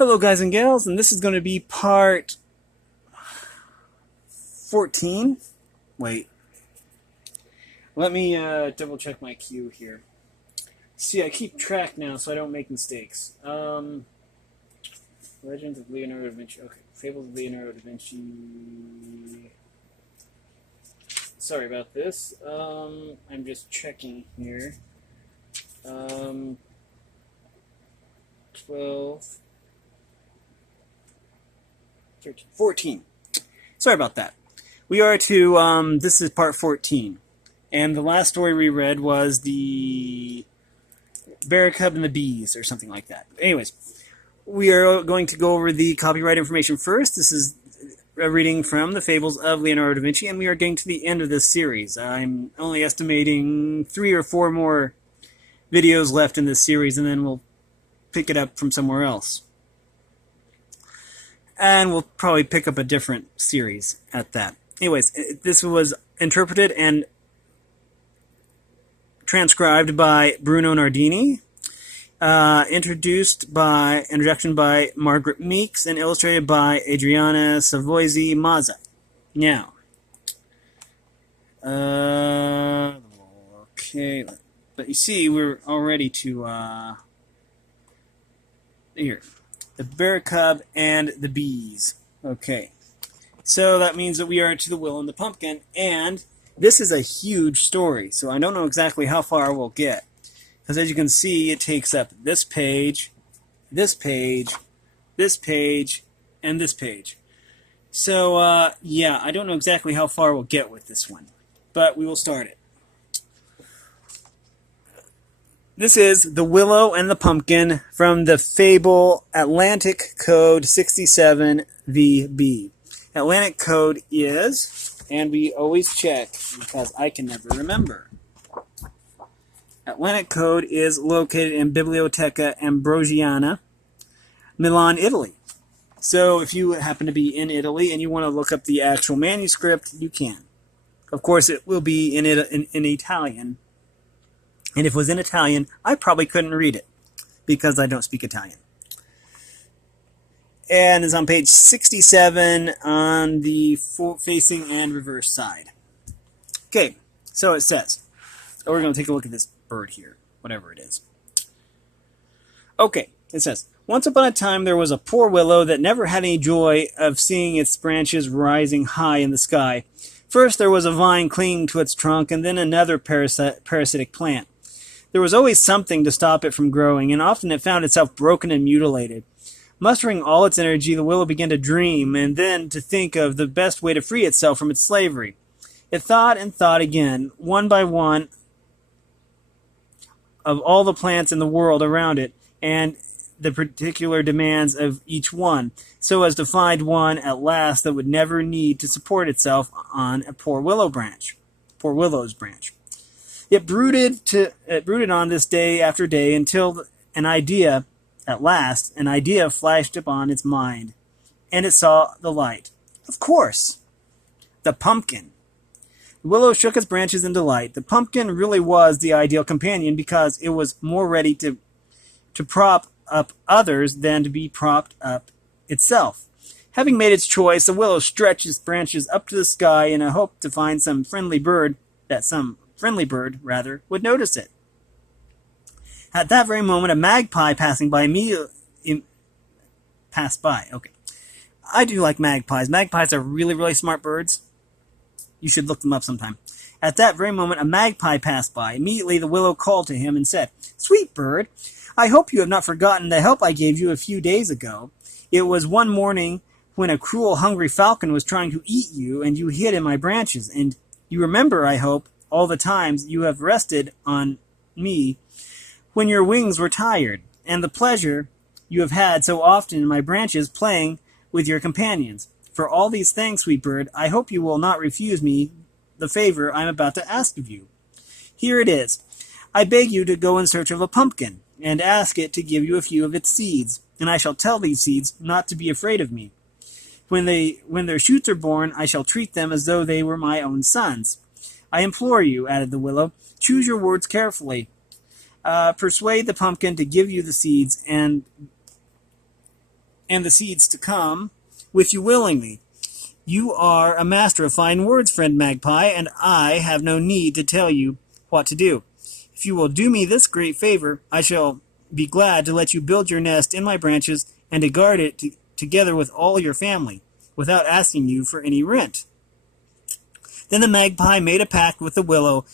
Hello guys and gals, and this is going to be part 14. Wait. Let me double check my queue here. See, I keep track now so I don't make mistakes. Legends of Leonardo Da Vinci. Okay, Fables of Leonardo Da Vinci. Sorry about this. I'm just checking here. 12... 13, 14. Sorry about that. We are to, this is part 14. And the last story we read was the Bear Cub and the Bees, or something like that. Anyways, we are going to go over the copyright information first. This is a reading from the Fables of Leonardo da Vinci, and we are getting to the end of this series. I'm only estimating 3 or 4 more videos left in this series, and then we'll pick it up from somewhere else. And we'll probably pick up a different series at that. Anyways, this was interpreted and transcribed by Bruno Nardini, introduction by Margaret Meeks, and illustrated by Adriana Savoisi Mazza. Now, okay, but you see, we're already to here. The Bear Cub and the Bees. Okay. So that means that we are to the Willow and the Pumpkin, and this is a huge story, so I don't know exactly how far we'll get. Because as you can see, it takes up this page, this page, this page, and this page. So, yeah, I don't know exactly how far we'll get with this one, but we will start it. This is The Willow and the Pumpkin from the Fable Atlantic Code 67VB. Atlantic Code is, and we always check because I can never remember. Atlantic Code is located in Biblioteca Ambrosiana, Milan, Italy. So if you happen to be in Italy and you want to look up the actual manuscript, you can. Of course, it will be in Italian. And if it was in Italian, I probably couldn't read it because I don't speak Italian. And it's on page 67 on the facing and reverse side. Okay, so it says, so we're going to take a look at this bird here, whatever it is. Okay, it says, once upon a time there was a poor willow that never had any joy of seeing its branches rising high in the sky. First there was a vine clinging to its trunk, and then another parasitic plant. There was always something to stop it from growing, and often it found itself broken and mutilated. Mustering all its energy, the willow began to dream, and then to think of the best way to free itself from its slavery. It thought and thought again, one by one, of all the plants in the world around it, and the particular demands of each one, so as to find one at last that would never need to support itself on a poor willow's branch. It brooded on this day after day until an idea flashed upon its mind, and it saw the light. Of course, the pumpkin. The willow shook its branches in delight. The pumpkin really was the ideal companion because it was more ready to prop up others than to be propped up itself. Having made its choice, the willow stretched its branches up to the sky in a hope to find some friendly bird would notice it. At that very moment, a magpie passed by. Okay. I do like magpies. Magpies are really, really smart birds. You should look them up sometime. At that very moment, a magpie passed by. Immediately, the willow called to him and said, "Sweet bird, I hope you have not forgotten the help I gave you a few days ago. It was one morning when a cruel, hungry falcon was trying to eat you, and you hid in my branches. And you remember, I hope, all the times you have rested on me when your wings were tired, and the pleasure you have had so often in my branches playing with your companions. For all these things, sweet bird, I hope you will not refuse me the favor I am about to ask of you. Here it is. I beg you to go in search of a pumpkin, and ask it to give you a few of its seeds, and I shall tell these seeds not to be afraid of me. When their shoots are born, I shall treat them as though they were my own sons. I implore you," added the willow, "choose your words carefully. Persuade the pumpkin to give you the seeds, and and the seeds to come with you willingly. You are a master of fine words, friend Magpie, and I have no need to tell you what to do. If you will do me this great favor, I shall be glad to let you build your nest in my branches and to guard it together with all your family, without asking you for any rent." Then the magpie made a pact with the willow,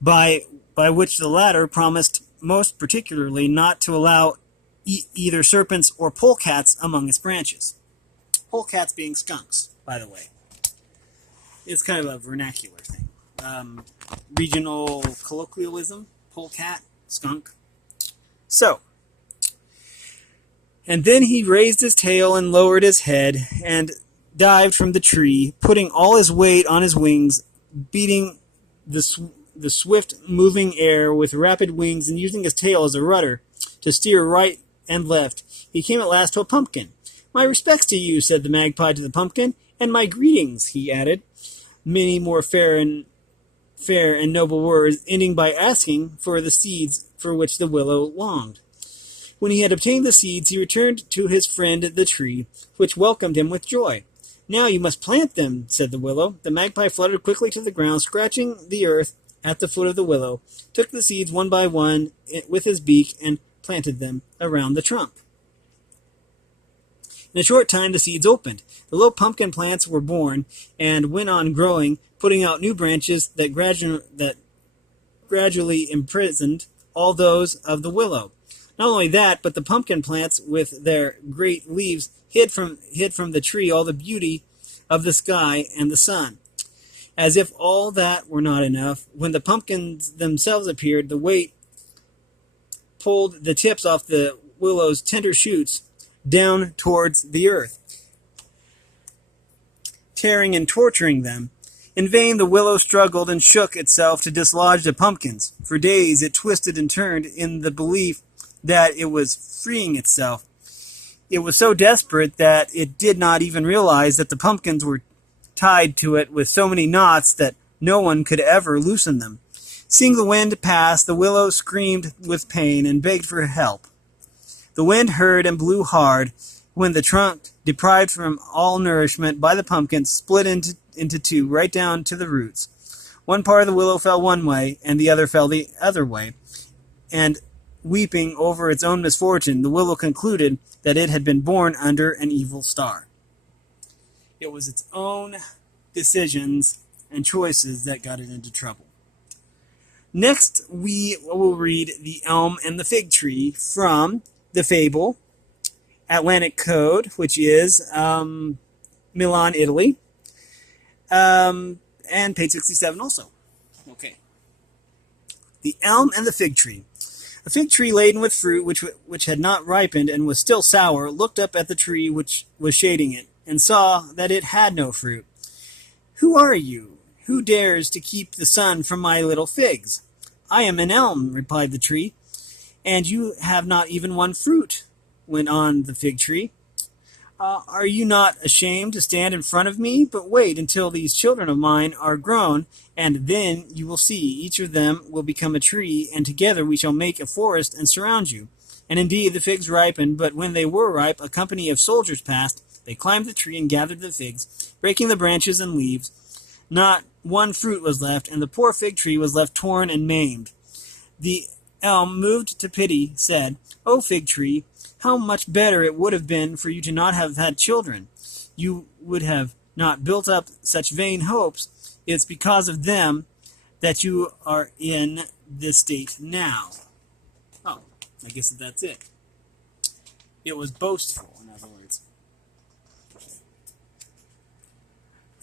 by which the latter promised most particularly not to allow either serpents or polecats among its branches. Polecats being skunks, by the way. It's kind of a vernacular thing. Regional colloquialism, polecat, skunk. So, and then he raised his tail and lowered his head and dived from the tree, putting all his weight on his wings, beating the swift moving air with rapid wings and using his tail as a rudder to steer right and left. He came at last to a pumpkin. "My respects to you," said the magpie to the pumpkin, "and my greetings," he added, many more fair and noble words, ending by asking for the seeds for which the willow longed. When he had obtained the seeds, he returned to his friend the tree, which welcomed him with joy. "Now you must plant them," said the willow. The magpie fluttered quickly to the ground, scratching the earth at the foot of the willow, took the seeds one by one with his beak, and planted them around the trunk. In a short time the seeds opened. The little pumpkin plants were born, and went on growing, putting out new branches that gradually imprisoned all those of the willow. Not only that, but the pumpkin plants with their great leaves hid from the tree all the beauty of the sky and the sun. As if all that were not enough, when the pumpkins themselves appeared, the weight pulled the tips off the willow's tender shoots down towards the earth, tearing and torturing them. In vain the willow struggled and shook itself to dislodge the pumpkins. For days it twisted and turned in the belief that it was freeing itself. It was so desperate that it did not even realize that the pumpkins were tied to it with so many knots that no one could ever loosen them. Seeing the wind pass, the willow screamed with pain and begged for help. The wind heard and blew hard, when the trunk, deprived from all nourishment by the pumpkins, split into two, right down to the roots. One part of the willow fell one way, and the other fell the other way, and weeping over its own misfortune, the willow concluded that it had been born under an evil star. It was its own decisions and choices that got it into trouble. Next, we will read The Elm and the Fig Tree from the Fable, Atlantic Code, which is Milan, Italy, and page 67 also. Okay. The Elm and the Fig Tree. A fig tree laden with fruit, which had not ripened and was still sour, looked up at the tree which was shading it, and saw that it had no fruit. "Who are you? Who dares to keep the sun from my little figs?" "I am an elm," replied the tree. "And you have not even one fruit," went on the fig tree. Are you not ashamed to stand in front of me? But wait until these children of mine are grown, and then you will see each of them will become a tree, and together we shall make a forest and surround you." And indeed the figs ripened, but when they were ripe, a company of soldiers passed. They climbed the tree and gathered the figs, breaking the branches and leaves. Not one fruit was left, and the poor fig tree was left torn and maimed. The elm, moved to pity, said, "O fig tree, how much better it would have been for you to not have had children. You would have not built up such vain hopes. It's because of them that you are in this state now." Oh, I guess that's it. It was boastful, in other words.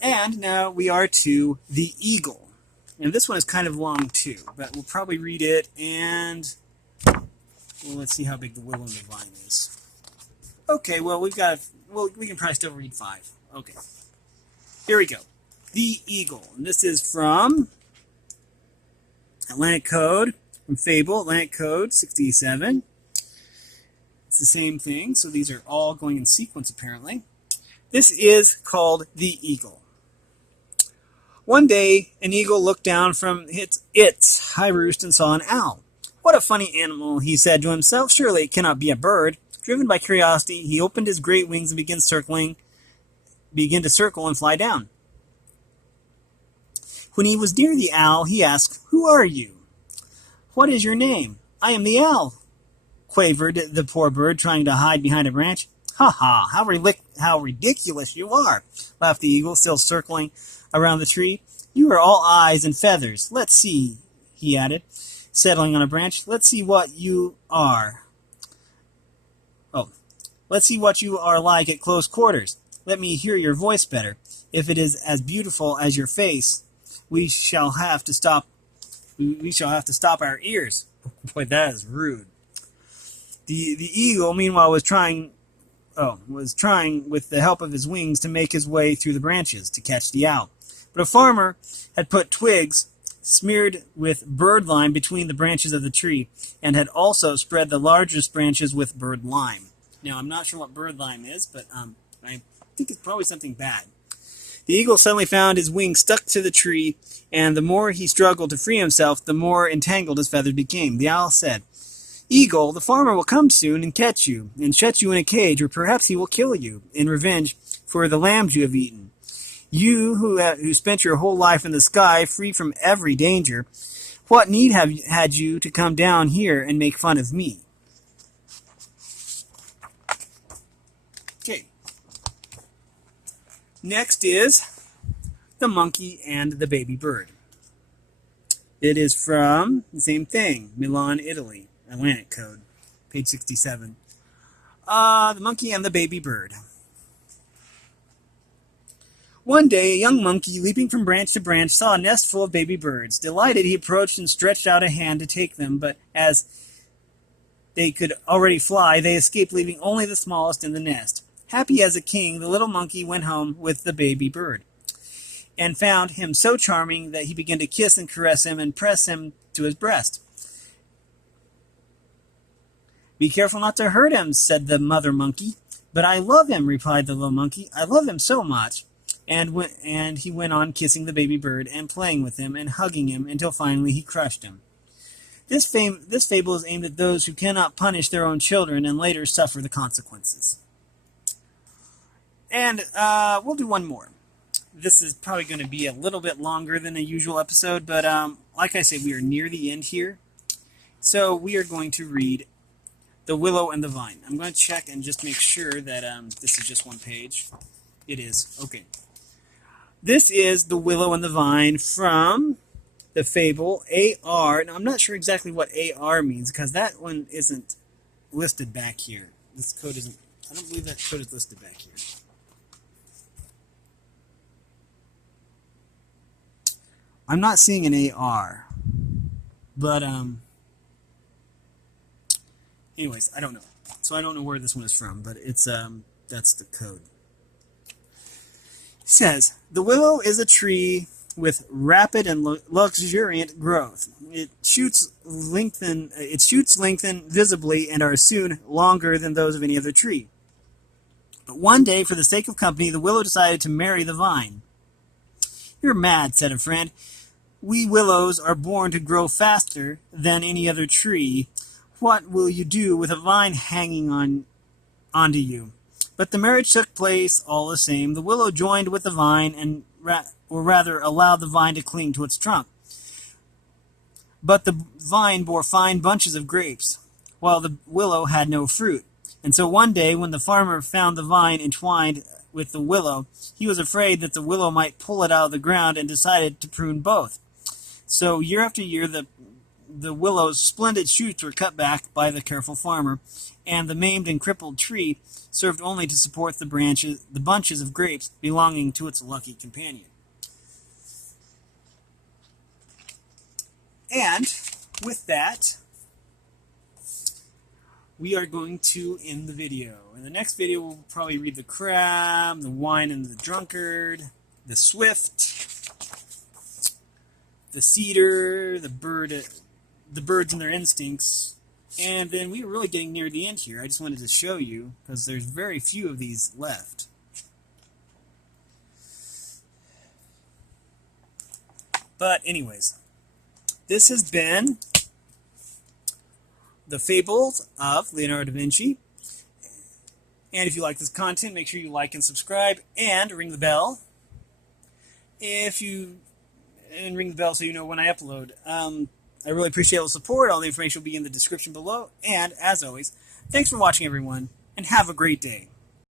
And now we are to The Eagle. And this one is kind of long too, but we'll probably read it, and well, let's see how big the willow and the vine is. Okay, well, we can probably still read 5. Okay. Here we go. The Eagle. And this is from Atlantic Code, from Fable, Atlantic Code 67. It's the same thing, so these are all going in sequence, apparently. This is called The Eagle. One day, an eagle looked down from its high roost and saw an owl. "What a funny animal," he said to himself. "Surely it cannot be a bird. Driven by curiosity, he opened his great wings and began to circle and fly down. When he was near the owl, he asked, "Who are you? What is your name?" "I am the owl," quavered the poor bird, trying to hide behind a branch. "Ha ha, how ridiculous you are," laughed the eagle, still circling around the tree. "You are all eyes and feathers. Let's see," he added, settling on a branch. "Let's see what you are. Let's see what you are like at close quarters. Let me hear your voice better. If it is as beautiful as your face, we shall have to stop our ears." Boy, that is rude. The eagle, meanwhile, was trying with the help of his wings to make his way through the branches to catch the owl. But a farmer had put twigs smeared with bird lime between the branches of the tree, and had also spread the largest branches with bird lime. Now, I'm not sure what bird lime is, but I think it's probably something bad. The eagle suddenly found his wings stuck to the tree, and the more he struggled to free himself, the more entangled his feathers became. The owl said, "Eagle, the farmer will come soon and catch you, and shut you in a cage, or perhaps he will kill you, in revenge for the lambs you have eaten. You, who spent your whole life in the sky, free from every danger, what need had you to come down here and make fun of me?" Okay. Next is The Monkey and the Baby Bird. It is from the same thing, Milan, Italy, Atlantic Code, page 67. The Monkey and the Baby Bird. One day, a young monkey, leaping from branch to branch, saw a nest full of baby birds. Delighted, he approached and stretched out a hand to take them, but as they could already fly, they escaped, leaving only the smallest in the nest. Happy as a king, the little monkey went home with the baby bird, and found him so charming that he began to kiss and caress him and press him to his breast. "Be careful not to hurt him," said the mother monkey. "But I love him," replied the little monkey. "I love him so much." And he went on kissing the baby bird and playing with him and hugging him until finally he crushed him. This fable is aimed at those who cannot punish their own children and later suffer the consequences. And we'll do one more. This is probably going to be a little bit longer than a usual episode, but like I said, we are near the end here. So we are going to read The Willow and the Vine. I'm going to check and just make sure that this is just one page. It is. Okay. This is The Willow and the Vine from the fable AR. Now, I'm not sure exactly what AR means because that one isn't listed back here. This code isn't. I don't believe that code is listed back here. I'm not seeing an AR, but anyways, I don't know. So I don't know where this one is from, but it's that's the code. It says, "The willow is a tree with rapid and luxuriant growth. Its shoots lengthen visibly and are soon longer than those of any other tree. But one day, for the sake of company, the willow decided to marry the vine. 'You're mad,' said a friend. 'We willows are born to grow faster than any other tree. What will you do with a vine hanging onto you?' But the marriage took place all the same. The willow joined with the vine, and or rather allowed the vine to cling to its trunk. But the vine bore fine bunches of grapes, while the willow had no fruit. And so one day, when the farmer found the vine entwined with the willow, he was afraid that the willow might pull it out of the ground and decided to prune both. So year after year, the willow's splendid shoots were cut back by the careful farmer, and the maimed and crippled tree served only to support the bunches of grapes belonging to its lucky companion." And with that, we are going to end the video. In the next video, we'll probably read the crab, the wine and the drunkard, the swift, the cedar, the birds and their instincts. And then we are really getting near the end here. I just wanted to show you, because there's very few of these left. But anyways, this has been The Fables of Leonardo da Vinci. And if you like this content, make sure you like and subscribe and ring the bell. Ring the bell so you know when I upload. I really appreciate all the support. All the information will be in the description below. And as always, thanks for watching, everyone, and have a great day.